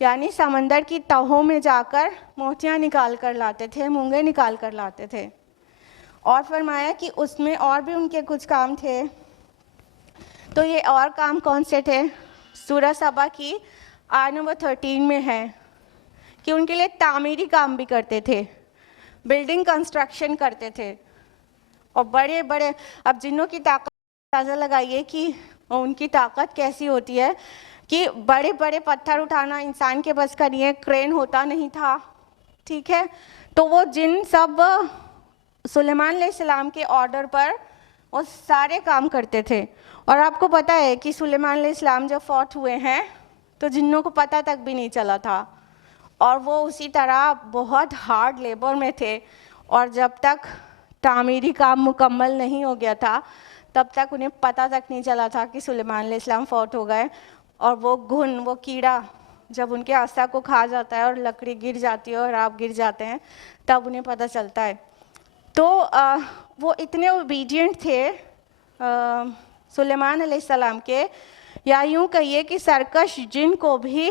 یعنی سمندر کی تہوں میں جا کر موتیاں نکال کر لاتے تھے, مونگے نکال کر لاتے تھے. اور فرمایا کہ اس میں اور بھی ان کے کچھ کام تھے. تو یہ اور کام کون سے تھے؟ سورہ سبا کی آیت نمبر 13 میں ہے کہ ان کے لیے تعمیری کام بھی کرتے تھے, بلڈنگ کنسٹرکشن کرتے تھے. اور بڑے بڑے, اب جنوں کی طاقت اندازہ لگائیے کہ ان کی طاقت کیسی ہوتی ہے, کہ بڑے بڑے پتھر اٹھانا انسان کے بس کا نہیں ہے, کرین ہوتا نہیں تھا, ٹھیک ہے. تو وہ جن سب سلیمان علیہ السلام کے آرڈر پر وہ سارے کام کرتے تھے. اور آپ کو پتہ ہے کہ سلیمان علیہ السلام جب فوت ہوئے ہیں تو جنوں کو پتہ تک بھی نہیں چلا تھا, اور وہ اسی طرح بہت ہارڈ لیبر میں تھے. اور جب تک تعمیری کام مکمل نہیں ہو گیا تھا تب تک انہیں پتہ تک نہیں چلا تھا کہ سلیمان علیہ السلام فوت ہو گئے. اور وہ گھن, وہ کیڑا جب ان کے عصا کو کھا جاتا ہے اور لکڑی گر جاتی ہے اور آپ گر جاتے ہیں تب انہیں پتہ چلتا ہے. تو وہ اتنے اوبیڈینٹ تھے سلیمان علیہ السلام کے, یا یوں کہیے کہ سرکش جن کو بھی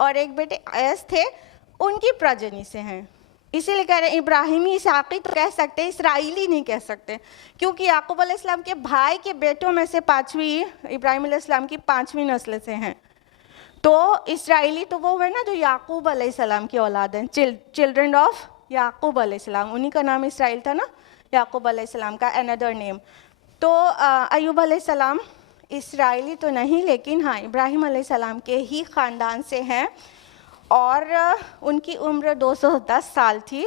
اور ایک بیٹے ایس تھے، ان کی پرجنی سے ہیں. اسی لیے کہہ رہے ہیں ابراہیمی اسحاقی تو کہہ سکتے ہیں، اسرائیلی نہیں کہہ سکتے، کیونکہ یعقوب علیہ السلام کے بھائی کے بیٹوں میں سے پانچویں ابراہیم علیہ السلام کی پانچویں نسل سے ہیں. تو اسرائیلی تو وہ ہے نا جو یعقوب علیہ السلام کی اولاد ہیں، چلڈرن آف یعقوب علیہ السلام، انہی کا نام اسرائیل تھا نا، یعقوب علیہ السلام کا another name. تو ایوب علیہ السلام اسرائیلی تو نہیں، لیکن ہاں ابراہیم علیہ السلام کے ہی خاندان سے ہیں، اور ان کی عمر 210 سال تھی.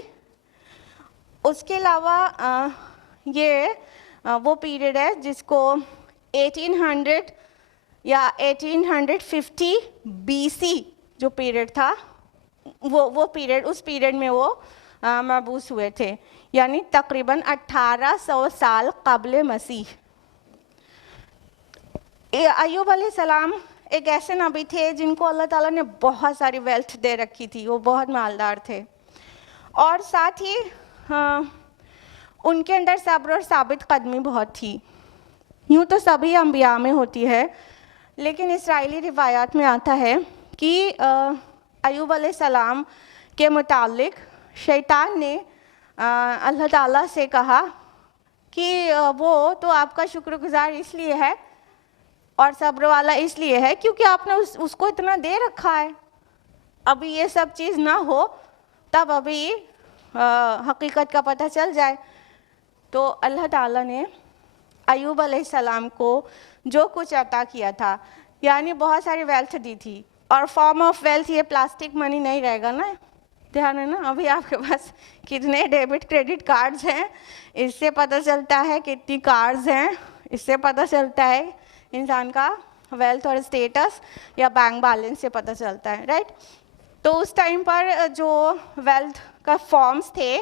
اس کے علاوہ یہ وہ پیریڈ ہے جس کو 1800 یا 1850 BC جو پیریڈ تھا، وہ پیریڈ، اس پیریڈ میں وہ مبعوث ہوئے تھے، یعنی تقریباً 1800 سال قبل مسیح. ایوب علیہ السلام ایک ایسے نبی تھے جن کو اللہ تعالیٰ نے بہت ساری ویلتھ دے رکھی تھی، وہ بہت مالدار تھے، اور ساتھ ہی ان کے اندر صبر اور ثابت قدمی بہت تھی. یوں تو سبھی انبیاء میں ہوتی ہے، لیکن اسرائیلی روایات میں آتا ہے کہ ایوب علیہ السلام کے متعلق شیطان نے اللہ تعالیٰ سے کہا کہ وہ تو آپ کا شکر گزار اس لیے ہے اور صبر والا اس لیے ہے کیونکہ آپ نے اس کو اتنا دے رکھا ہے، ابھی یہ سب چیز نہ ہو تب ابھی حقیقت کا پتہ چل جائے. تو اللہ تعالیٰ نے ایوب علیہ السلام کو جو کچھ عطا کیا تھا، یعنی بہت ساری ویلتھ دی تھی، اور فارم آف ویلتھ یہ پلاسٹک منی نہیں رہے گا نا، دھیان ہے نا. ابھی آپ کے پاس کتنے ڈیبٹ کریڈٹ کارڈز ہیں، اس سے پتہ چلتا ہے کتنی کارز ہیں، اس سے پتہ چلتا ہے انسان کا ویلتھ اور اسٹیٹس، یا بینک بیلنس سے پتہ چلتا ہے، رائٹ. تو اس ٹائم پر جو ویلتھ کا فارمز تھے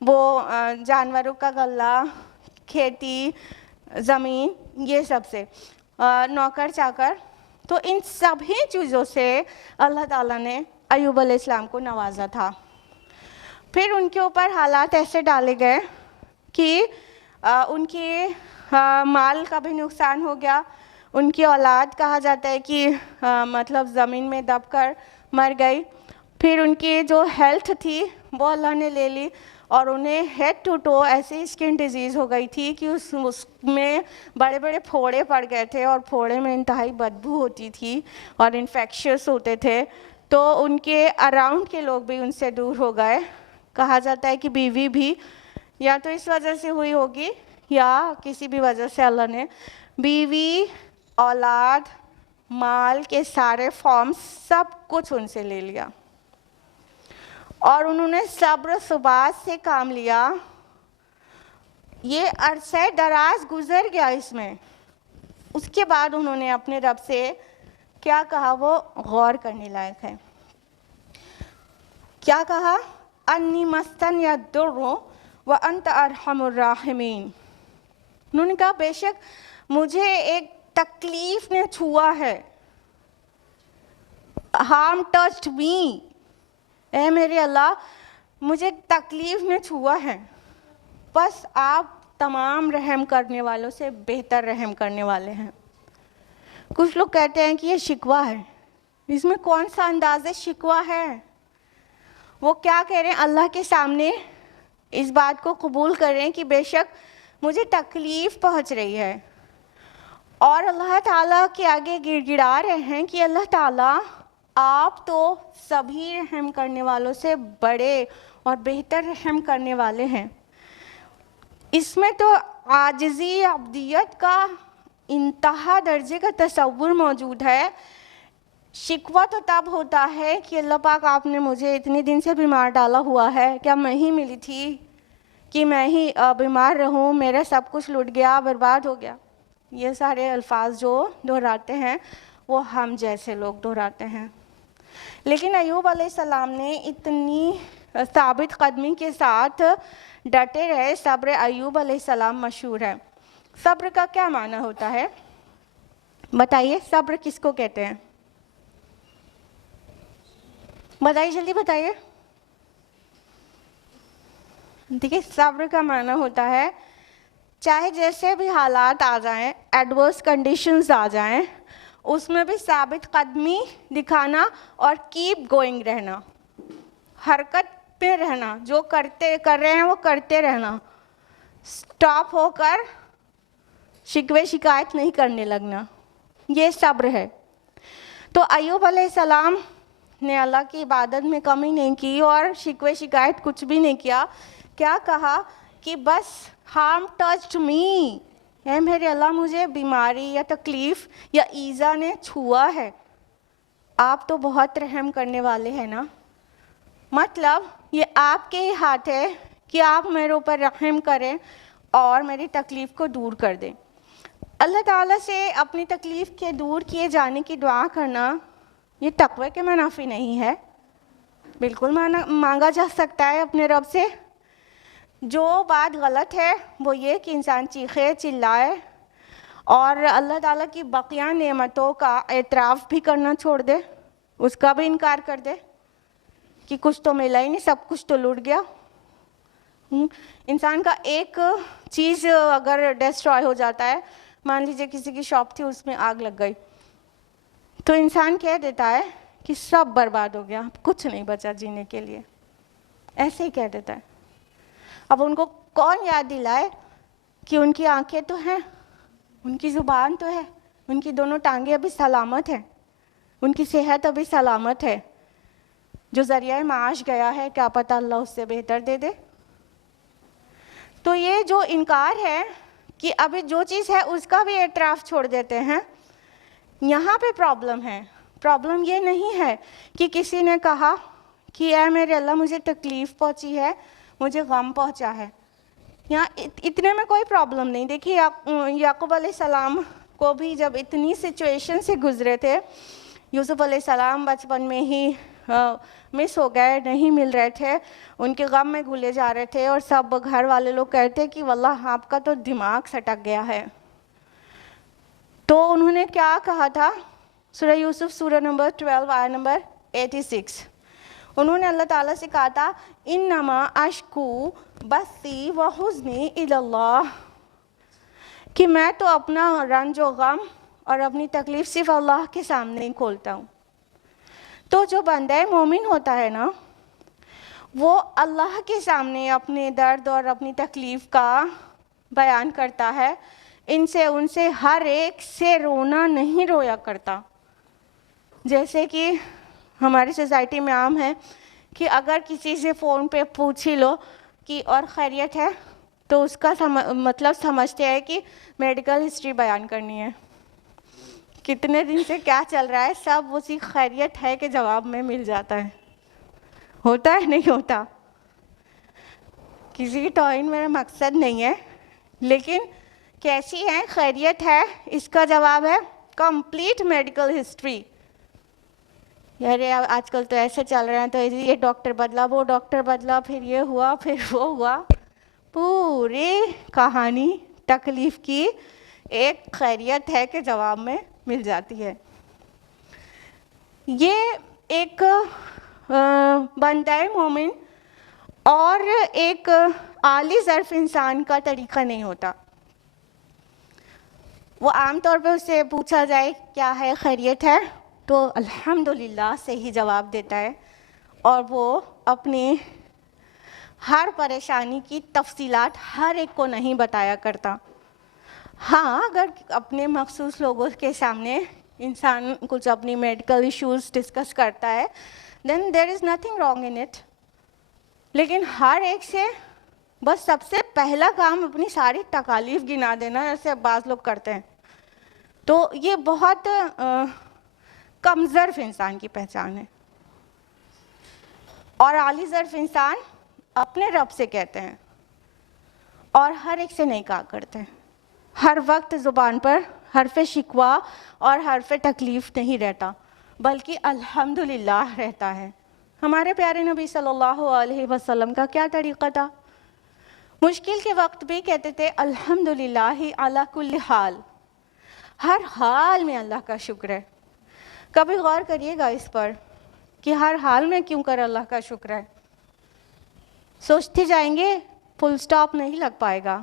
وہ جانوروں کا غلہ، کھیتی، زمین، یہ سب سے نوکر چاکر، تو ان سبھی چیزوں سے اللہ تعالیٰ نے ایوب علیہ السلام کو نوازا تھا. پھر ان کے اوپر حالات ایسے ڈالے گئے کہ ان کے مال کا بھی نقصان ہو گیا، ان کی اولاد کہا جاتا ہے کہ مطلب زمین میں دب کر مر گئی. پھر ان کی جو ہیلتھ تھی وہ اللہ نے لے لی، اور انہیں ہیڈ ٹو ٹو ایسی اسکن ڈیزیز ہو گئی تھی کہ اس میں بڑے بڑے پھوڑے پڑ گئے تھے، اور پھوڑے میں انتہائی بدبو ہوتی تھی اور انفیکشس ہوتے تھے. تو ان کے اراؤنڈ کے لوگ بھی ان سے دور ہو گئے. کہا جاتا ہے کہ بیوی بھی یا تو اس وجہ سے ہوئی ہوگی یا کسی بھی وجہ سے اللہ نے بیوی، اولاد، مال کے سارے فارمز سب کچھ ان سے لے لیا، اور انہوں نے صبر و ثبات سے کام لیا. یہ عرصہ دراز گزر گیا اس میں. اس کے بعد انہوں نے اپنے رب سے کیا کہا وہ غور کرنے لائق ہے. کیا کہا؟ انی مسنی الضر وانت ارحم الراحمین. انہوں نے کہا بے شک مجھے ایک تکلیف نے چھوا ہے، ہارم ٹچڈ می، اے میرے اللہ مجھے تکلیف نے چھوا ہے، بس آپ تمام رحم کرنے والوں سے بہتر رحم کرنے والے ہیں. کچھ لوگ کہتے ہیں کہ یہ شکوہ ہے، اس میں کون سا انداز شکوہ ہے؟ وہ کیا کہہ رہے ہیں؟ اللہ کے سامنے اس بات کو قبول کر رہے ہیں کہ بے شک مجھے تکلیف پہنچ رہی ہے، اور اللہ تعالیٰ کے آگے گڑ گڑا رہے ہیں کہ اللہ تعالیٰ آپ تو سبھی رحم کرنے والوں سے بڑے اور بہتر رحم کرنے والے ہیں. اس میں تو عاجزی، عبدیت کا انتہا درجے کا تصور موجود ہے. شکوہ تو تب ہوتا ہے کہ اللہ پاک آپ نے مجھے اتنے دن سے بیمار ڈالا ہوا ہے، کیا میں ہی ملی تھی کہ میں ہی بیمار رہوں، میرا سب کچھ لٹ گیا، برباد ہو گیا. یہ سارے الفاظ جو دہراتے ہیں وہ ہم جیسے لوگ دہراتے ہیں. لیکن ایوب علیہ السلام نے اتنی ثابت قدمی کے ساتھ ڈٹے رہے. صبر ایوب علیہ السلام مشہور ہے. صبر کا کیا معنی ہوتا ہے بتائیے؟ صبر کس کو کہتے ہیں؟ بتائیے، جلدی بتائیے. دیکھیے صبر کا معنی ہوتا ہے چاہے جیسے بھی حالات آ جائیں، ایڈورس کنڈیشنز آ جائیں، اس میں بھی ثابت قدمی دکھانا اور کیپ گوئنگ رہنا، حرکت پہ رہنا، جو کر رہے ہیں وہ کرتے رہنا، سٹاپ ہو کر شکوے شکایت نہیں کرنے لگنا، یہ صبر ہے۔ تو ایوب علیہ السلام نے اللہ کی عبادت میں کمی نہیں کی اور شکوے شکایت کچھ بھی نہیں کیا، کیا کہا کہ بس ہارم ٹچڈ می، اے میرے اللہ مجھے بیماری یا تکلیف یا ایذا نے چھوا ہے، آپ تو بہت رحم کرنے والے ہیں نا۔ مطلب یہ آپ کے ہی ہاتھ ہے کہ آپ میرے اوپر رحم کریں اور میری تکلیف کو دور کر دیں۔ اللہ تعالیٰ سے اپنی تکلیف کے دور کیے جانے کی دعا کرنا یہ تقوی کے منافی نہیں ہے، بالکل مانگا جا سکتا ہے اپنے رب سے۔ جو بات غلط ہے وہ یہ کہ انسان چیخے چلائے اور اللہ تعالیٰ کی بقیہ نعمتوں کا اعتراف بھی کرنا چھوڑ دے، اس کا بھی انکار کر دے کہ کچھ تو ملا ہی نہیں، سب کچھ تو لوٹ گیا۔ انسان کا ایک چیز اگر ڈسٹرائے ہو جاتا ہے، مان لیجیے کسی کی شاپ تھی اس میں آگ لگ گئی، تو انسان کہہ دیتا ہے کہ سب برباد ہو گیا، کچھ نہیں بچا جینے کے لیے، ایسے ہی کہہ دیتا ہے۔ اب ان کو کون یاد دلائے کہ ان کی آنکھیں تو ہیں، ان کی زبان تو ہے، ان کی دونوں ٹانگیں ابھی سلامت ہیں، ان کی صحت ابھی سلامت ہے، جو ذریعہ معاش گیا ہے کیا پتہ اللہ اس سے بہتر دے دے۔ تو یہ جو انکار ہے کہ ابھی جو چیز ہے اس کا بھی اعتراف چھوڑ دیتے ہیں، یہاں پہ پرابلم ہے۔ پرابلم یہ نہیں ہے کہ کسی نے کہا کہ اے میرے اللہ مجھے تکلیف پہنچی ہے، مجھے غم پہنچا ہے، یہاں اتنے میں کوئی پرابلم نہیں۔ دیکھیے یعقوب علیہ السلام کو بھی جب اتنی سچویشن سے گزرے تھے، یوسف علیہ السلام بچپن میں ہی مس ہو گئے، نہیں مل رہے تھے، ان کے غم میں گھلے جا رہے تھے، اور سب گھر والے لوگ کہتے کہ واللہ آپ کا تو دماغ سٹک گیا ہے۔ تو انہوں نے کیا کہا تھا؟ سورہ یوسف سورہ نمبر 12 آیت نمبر 86، انہوں نے اللہ تعالیٰ سے کہا تھا انما اشکو بثی وحزنی الی اللہ، کہ میں تو اپنا رنج و غم اور اپنی تکلیف صرف اللہ کے سامنے ہی کھولتا ہوں۔ تو جو بندہ مومن ہوتا ہے نا، وہ اللہ کے سامنے اپنے درد اور اپنی تکلیف کا بیان کرتا ہے، ان سے ہر ایک سے رونا نہیں رویا کرتا۔ جیسے کہ ہماری سوسائٹی میں عام ہے کہ اگر کسی سے فون پہ پوچھ ہی لو کہ اور خیریت ہے، تو اس کا مطلب سمجھتے ہیں کہ میڈیکل ہسٹری بیان کرنی ہے، کتنے دن سے کیا چل رہا ہے، سب اسی خیریت ہے کہ جواب میں مل جاتا ہے۔ ہوتا ہے نہیں ہوتا؟ کسی کی توہین میرا مقصد نہیں ہے، لیکن کیسی ہے خیریت ہے، اس کا جواب ہے کمپلیٹ میڈیکل ہسٹری۔ یار آج کل تو ایسے چل رہے ہیں، تو یہ ڈاکٹر بدلا، وہ ڈاکٹر بدلا، پھر یہ ہوا، پھر وہ ہوا، پوری کہانی تکلیف کی ایک خیریت ہے کہ جواب میں مل جاتی ہے۔ یہ ایک بندہ مومن اور ایک عالی ظرف انسان کا طریقہ نہیں ہوتا۔ وہ عام طور پہ اس سے پوچھا جائے کیا ہے، خیریت ہے، تو الحمدللہ سے ہی جواب دیتا ہے، اور وہ اپنی ہر پریشانی کی تفصیلات ہر ایک کو نہیں بتایا کرتا۔ ہاں، اگر اپنے مخصوص لوگوں کے سامنے انسان کچھ اپنی میڈیکل ایشوز ڈسکس کرتا ہے، then there is nothing wrong in it، لیکن ہر ایک سے بس سب سے پہلا کام اپنی ساری تکالیف گنا دینا، ایسے بعض لوگ کرتے ہیں، تو یہ بہت کم ظرف انسان کی پہچان ہے۔ اور عالی ظرف انسان اپنے رب سے کہتے ہیں اور ہر ایک سے نہیں کہا کرتے ہیں۔ ہر وقت زبان پر حرف شکوہ اور حرف تکلیف نہیں رہتا، بلکہ الحمدللہ رہتا ہے۔ ہمارے پیارے نبی صلی اللہ علیہ وسلم کا کیا طریقہ تھا؟ مشکل کے وقت بھی کہتے تھے الحمدللہ علی کل حال، ہر حال میں اللہ کا شکر ہے۔ کبھی غور کریے گا اس پر کہ ہر حال میں کیوں کر اللہ کا شکر ہے؟ سوچتے جائیں گے، فل سٹاپ نہیں لگ پائے گا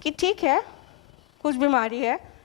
کہ ٹھیک ہے کچھ بیماری ہے،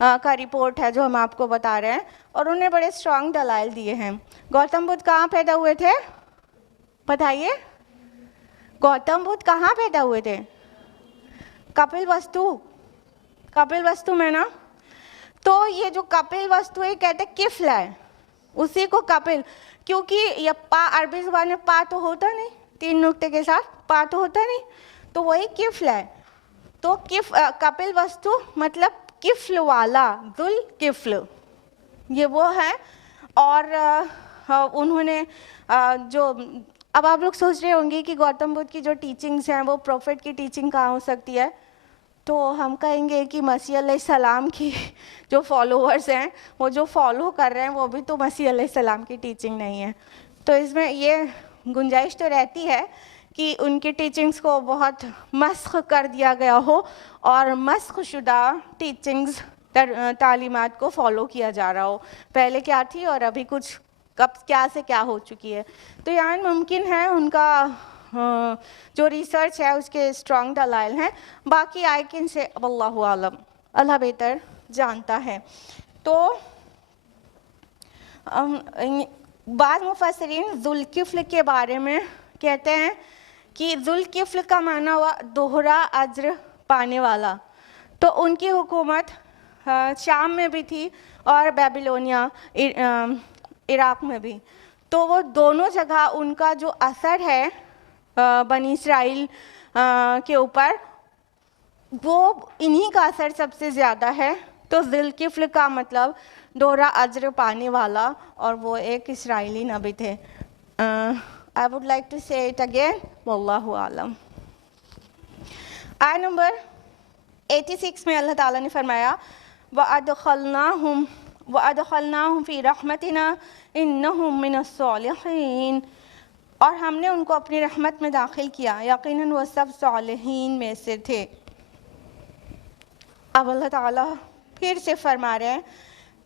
کا رپورٹ ہے جو ہم آپ کو بتا رہے ہیں, اور انہیں بڑے اسٹرانگ دلائل دیے ہیں. گوتم بدھ کہاں پیدا ہوئے تھے بتائیے؟ گوتم بدھ کہاں پیدا ہوئے تھے؟ کپل وستو میں نا. تو یہ جو کپل وستو ہے کہتے ہیں کفل ہے, اسی کو کپل, کیونکہ یہ پا عربی زبان میں پا تو ہوتا نہیں, 3 نقطے کے ساتھ پا تو ہوتا نہیں, تو وہی کفل ہے. تو کپل وستو مطلب کفل والا, ذل کفل, یہ وہ ہے. اور انہوں نے جو, اب آپ لوگ سوچ رہے ہوں گے کہ گوتم بدھ کی جو ٹیچنگز ہیں وہ پروفٹ کی ٹیچنگ کہاں ہو سکتی ہے, تو ہم کہیں گے کہ مسیح علیہ السلام کی جو فالوورز ہیں وہ جو فالو کر رہے ہیں وہ بھی تو مسیح علیہ السلام کی ٹیچنگ نہیں ہے. تو اس میں یہ گنجائش تو رہتی ہے کہ ان کی ٹیچنگز کو بہت مسخ کر دیا گیا ہو اور مسخ شدہ ٹیچنگز تعلیمات کو فالو کیا جا رہا ہو. پہلے کیا تھی اور ابھی کچھ کب کیا سے کیا ہو چکی ہے. تو یعنی ممکن ہے ان کا جو ریسرچ ہے اس کے اسٹرانگ دلائل ہیں. باقی آئی کین سے اللہ عالم, اللہ بہتر جانتا ہے. تو بعض مفسرین ذوالکفل کے بارے میں کہتے ہیں کہ ذوالکفل کا معنی ہوا دوہرا اجر پانے والا. تو ان کی حکومت شام میں بھی تھی اور بیبیلونیا عراق میں بھی. تو وہ دونوں جگہ ان کا جو اثر ہے بنی اسرائیل کے اوپر, وہ انہی کا اثر سب سے زیادہ ہے. تو ذوالکفل کا مطلب دوہرا اجر پانے والا, اور وہ ایک اسرائیلی نبی تھے. I would like to say it again, واللہ عالم. آیت نمبر 86 میں اللہ تعالیٰ نے فرمایا وَأَدْخَلْنَاهُمْ فِي رَحْمَتِنَا إِنَّهُمْ مِنَ الصَّالِحِينَ, اور ہم نے ان کو اپنی رحمت میں داخل کیا, یقیناً وہ سب صالحین میں سے تھے. اب اللہ تعالیٰ پھر سے فرما رہے ہیں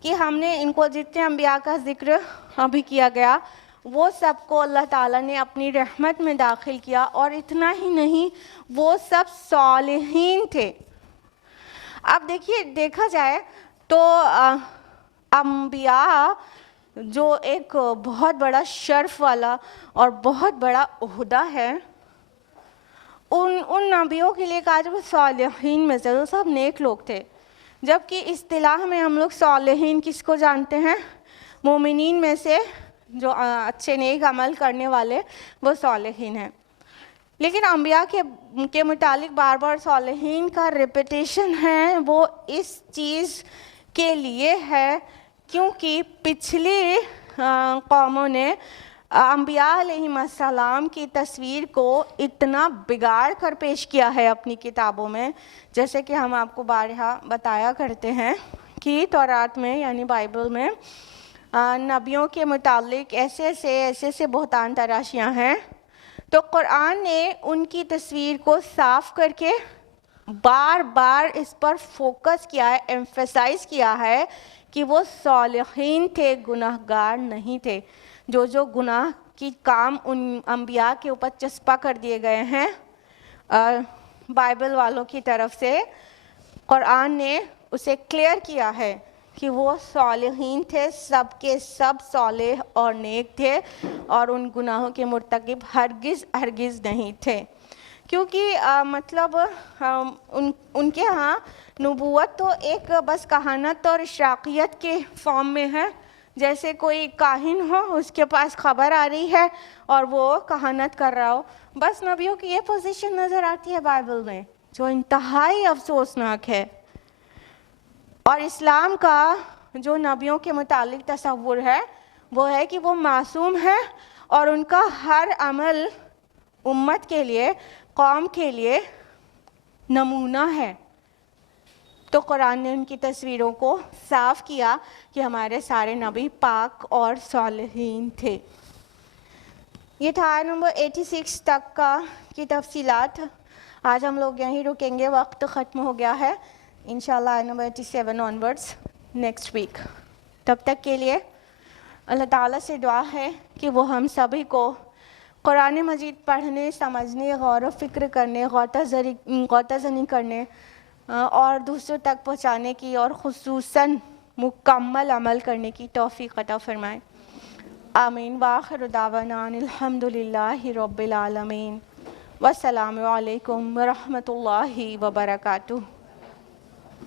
کہ ہم نے ان کو جتنے انبیاء کا ذکر ابھی کیا گیا وہ سب کو اللہ تعالیٰ نے اپنی رحمت میں داخل کیا, اور اتنا ہی نہیں وہ سب صالحین تھے. اب دیکھیے, دیکھا جائے تو انبیاء جو ایک بہت بڑا شرف والا اور بہت بڑا عہدہ ہے, ان نبیوں کے لیے کہا جب صالحین میں سے, وہ سب نیک لوگ تھے. جبکہ اصطلاح میں ہم لوگ صالحین کس کو جانتے ہیں؟ مومنین میں سے جو اچھے نیک عمل کرنے والے, وہ صالحین ہیں. لیکن انبیاء کے متعلق بار بار صالحین کا ریپیٹیشن ہے, وہ اس چیز کے لیے ہے کیونکہ پچھلی قوموں نے انبیاء علیہم السلام کی تصویر کو اتنا بگاڑ کر پیش کیا ہے اپنی کتابوں میں. جیسے کہ ہم آپ کو بارہا بتایا کرتے ہیں کہ تورات میں یعنی بائبل میں نبیوں کے متعلق ایسے بہتان تراشیاں ہیں. تو قرآن نے ان کی تصویر کو صاف کر کے بار بار اس پر فوکس کیا ہے, ایمفیسائز کیا ہے کہ وہ صالحین تھے, گناہ گار نہیں تھے. جو گناہ کی کام ان انبیاء کے اوپر چسپا کر دیے گئے ہیں بائبل والوں کی طرف سے, قرآن نے اسے کلیئر کیا ہے کہ وہ صالحین تھے, سب کے سب صالح اور نیک تھے, اور ان گناہوں کے مرتکب ہرگز نہیں تھے. کیونکہ مطلب ان کے ہاں نبوت تو ایک بس کہانت اور اشراقیت کے فارم میں ہے. جیسے کوئی کاہن ہو, اس کے پاس خبر آ رہی ہے اور وہ کہانت کر رہا ہو. بس نبیوں کی یہ پوزیشن نظر آتی ہے بائبل میں, جو انتہائی افسوسناک ہے. اور اسلام کا جو نبیوں کے متعلق تصور ہے وہ ہے کہ وہ معصوم ہے اور ان کا ہر عمل امت کے لیے, قوم کے لیے نمونہ ہے. تو قرآن نے ان کی تصویروں کو صاف کیا کہ ہمارے سارے نبی پاک اور صالحین تھے. یہ تھا نمبر 86 تک کی تفصیلات. آج ہم لوگ یہیں رکیں گے, وقت ختم ہو گیا ہے. انشاءاللہ آیت نمبر 87 آنورڈس نیکسٹ ویک. تب تک کے لیے اللہ تعالیٰ سے دعا ہے کہ وہ ہم سبھی کو قرآن مجید پڑھنے, سمجھنے, غور و فکر کرنے, غوطہ زنی کرنے, اور دوسروں تک پہنچانے کی اور خصوصاً مکمل عمل کرنے کی توفیق عطا فرمائے. آمین. وآخر دعوانا الحمدللہ رب العالمین. والسلام علیکم ورحمۃ اللہ وبرکاتہ.